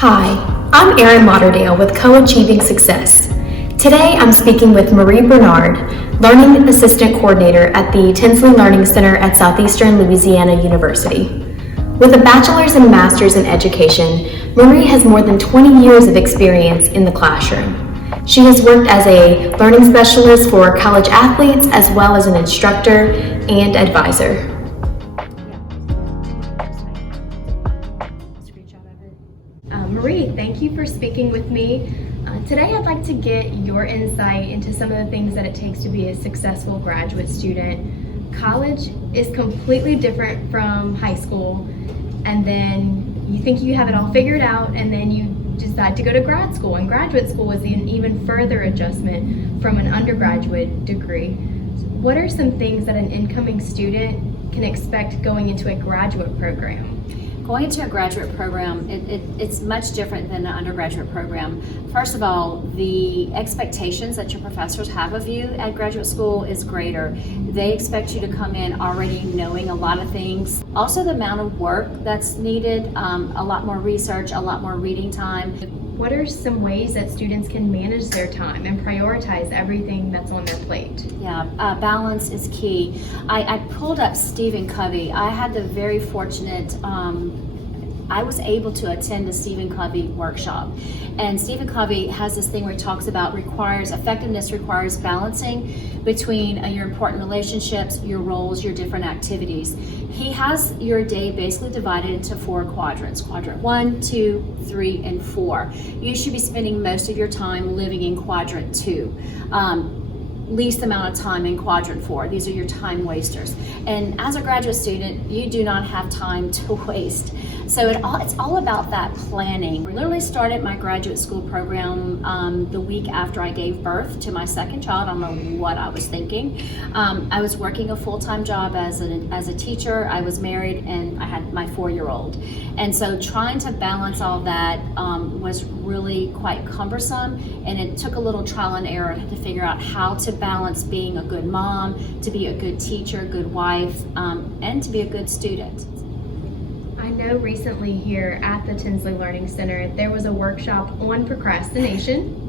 Hi, I'm Erin Lauderdale with Co-Achieving Success. Today I'm speaking with Marie Bernard, Learning Assistant Coordinator at the Tinsley Learning Center at Southeastern Louisiana University. With a bachelor's and master's in education, Marie has more than 20 years of experience in the classroom. She has worked as a learning specialist for college athletes as well as an instructor and advisor. Marie, thank you for speaking with me. Today I'd like to get your insight into some of the things that it takes to be a successful graduate student. College is completely different from high school, and then you think you have it all figured out, and then you decide to go to grad school, and graduate school is an even further adjustment from an undergraduate degree. What are some things that an incoming student can expect going into a graduate program? Going into a graduate program, it's much different than an undergraduate program. First of all, the expectations that your professors have of you at graduate school is greater. They expect you to come in already knowing a lot of things. Also, the amount of work that's needed, a lot more research, a lot more reading time. What are some ways that students can manage their time and prioritize everything that's on their plate? Yeah, balance is key. I pulled up Stephen Covey. I had the very fortunate, I was able to attend the Stephen Covey workshop. And Stephen Covey has this thing where he talks about effectiveness requires balancing between your important relationships, your roles, your different activities. He has your day basically divided into 4 quadrants. Quadrant 1, 2, 3, and 4. You should be spending most of your time living in quadrant 2. Least amount of time in quadrant 4. These are your time wasters. And as a graduate student, you do not have time to waste. So it's all about that planning. I literally started my graduate school program the week after I gave birth to my second child. I don't know what I was thinking. I was working a full-time job as a teacher. I was married and I had my 4-year-old. And so trying to balance all that was really quite cumbersome, and it took a little trial and error to figure out how to balance being a good mom, to be a good teacher, good wife, and to be a good student. I know recently here at the Tinsley Learning Center, there was a workshop on procrastination.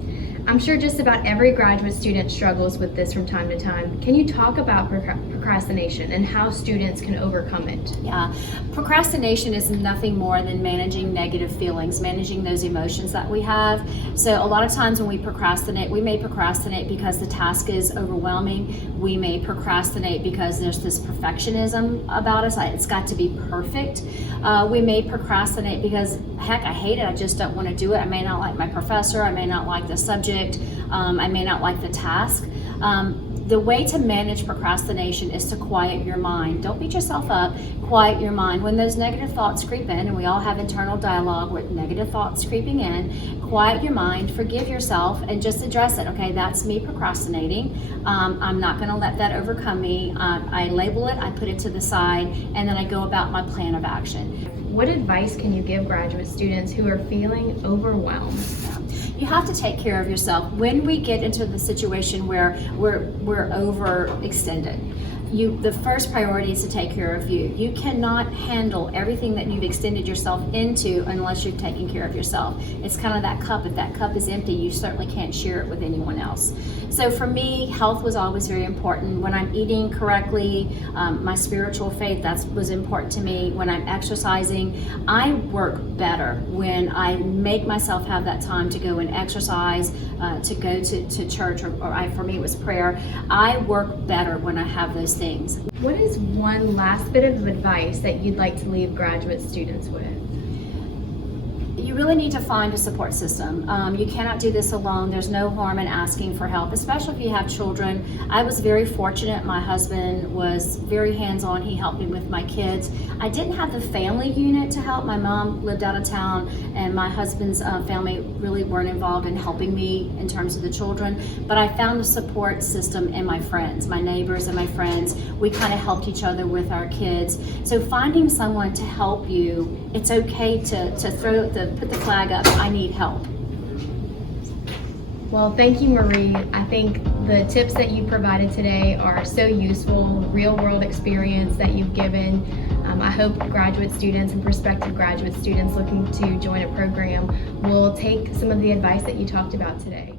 I'm sure just about every graduate student struggles with this from time to time. Can you talk about procrastination and how students can overcome it? Yeah, procrastination is nothing more than managing negative feelings, managing those emotions that we have. So a lot of times when we procrastinate, we may procrastinate because the task is overwhelming. We may procrastinate because there's this perfectionism about us. It's got to be perfect. We may procrastinate because, heck, I hate it. I just don't want to do it. I may not like my professor. I may not like the subject. I may not like the task. The way to manage procrastination is to quiet your mind. Don't beat yourself up. Quiet your mind. When those negative thoughts creep in, and we all have internal dialogue with negative thoughts creeping in, quiet your mind, forgive yourself, and just address it. Okay, that's me procrastinating. I'm not going to let that overcome me. I label it, I put it to the side, and then I go about my plan of action. What advice can you give graduate students who are feeling overwhelmed? You have to take care of yourself. When we get into the situation where we're overextended, the first priority is to take care of you. You cannot handle everything that you've extended yourself into unless you're taking care of yourself. It's kind of that cup. If that cup is empty, you certainly can't share it with anyone else. So for me, health was always very important. When I'm eating correctly, my spiritual faith, that was important to me. When I'm exercising, I work better when I make myself have that time to go and exercise, to go to church, or for me it was prayer. I work better when I have those things. What is one last bit of advice that you'd like to leave graduate students with? You really need to find a support system. You cannot do this alone. There's no harm in asking for help, especially if you have children. I was very fortunate. My husband was very hands-on. He helped me with my kids. I didn't have the family unit to help. My mom lived out of town, and my husband's family really weren't involved in helping me in terms of the children. But I found a support system in my friends, my neighbors and my friends. We kind of helped each other with our kids. So finding someone to help you, it's okay to put the flag up, I need help. Well, thank you, Marie. I think the tips that you provided today are so useful, real world experience that you've given. I hope graduate students and prospective graduate students looking to join a program will take some of the advice that you talked about today.